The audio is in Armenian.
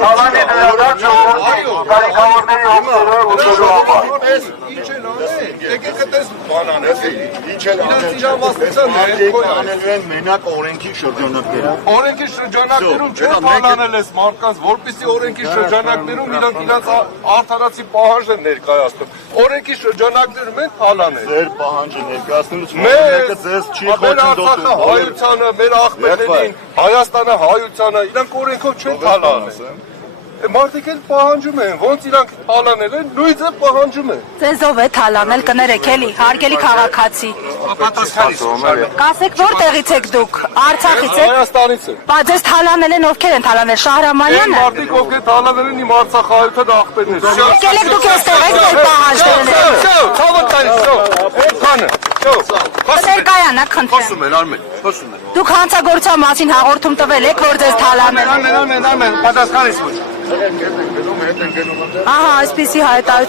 Թալանի դրադար ժողովրդի կարիքավորների հոգսերը ուտելու համար։ Ինչ են անել, եկեք այդպես բան անես, Ինչ են անելու են մենակ օրենքի շրջանակներում։ օրենքի շրջանակներում չէ թալանել ես մարդկանց, որպեսզի օրենքի շրջանակներում իրանք իրաց արդարացի պահանջ են ներկայացնում։ Օրենքի շրջանակներում են թալանել։ Ձեր պահանջը ներկայացնելուց մեկը ձեզ չի խոչընդոտում։ Հայությանը, մեր աղբերներին, Հայաստանը հայությանը, իրանք օրենքով չեն թալանել։ Մարդիկ էլ պահանջում են, ոնց իրանք թալանել են, նույն ձև պահանջում են։ Ձեզով է թալանել, կներեք էլի, հարգելի քաղաքացի։ Կասեք որտեղից եք դուք, Արցախից եք։ Հայաստանից է։ Բա ձեզ թալանել են, ովքեր են թալանել, Այն Շահրամանյանը։ մարդիկ ովքեր թալանել են իմ Արցախահայության աղբերներ։ Եկել եք դուք այստեղ եք ձեր պահանջները։ Ներկայանաք խնդրեմ։ Դուք հանցագործության մասին հաղորդում տվել եք, որ ձեզ թալանել։ Պատասխանից ոչ։ Ահա, այսպիսի հայտարարություն